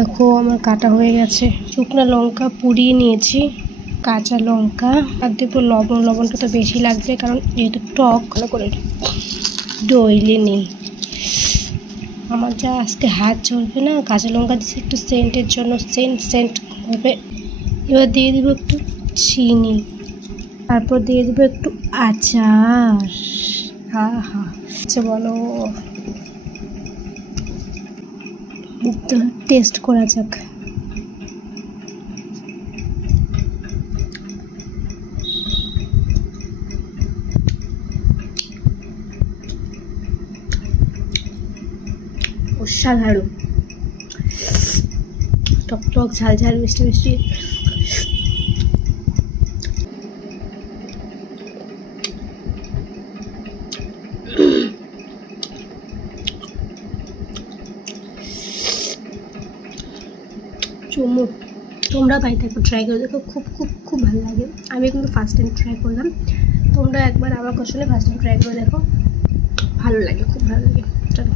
দেখো আমার কাটা হয়ে গেছে। শুকনো লঙ্কা পুড়িয়ে নিয়েছি, কাঁচা লঙ্কা আর দেবো লবণ। লবণটা তো বেশি লাগবে কারণ যেহেতু টক। ভালো করে ডইলে নেই, আমার যা আজকে হাত চলবে না। কাঁচা লঙ্কা দিচ্ছি একটু সেন্টের জন্য, সেন্ট হবে। এবার দিয়ে দেবো একটু চিনি, তারপর দিয়ে দেবো একটু আচার। হা হা, আচ্ছা বলো, তো টেস্ট করা যাক। অসাধারণ, টক টক, ঝাল ঝাল, মিষ্টি মিষ্টি। চুমুক, তোমরা বাড়িতে একবার ট্রাই করে দেখো, খুব খুব খুব ভালো লাগে। আমি কিন্তু ফার্স্ট টাইম ট্রাই করলাম, তোমরা একবার আমার কষলে ফার্স্ট টাইম ট্রাই করে দেখো, ভালো লাগে, খুব ভালো লাগে। চলো।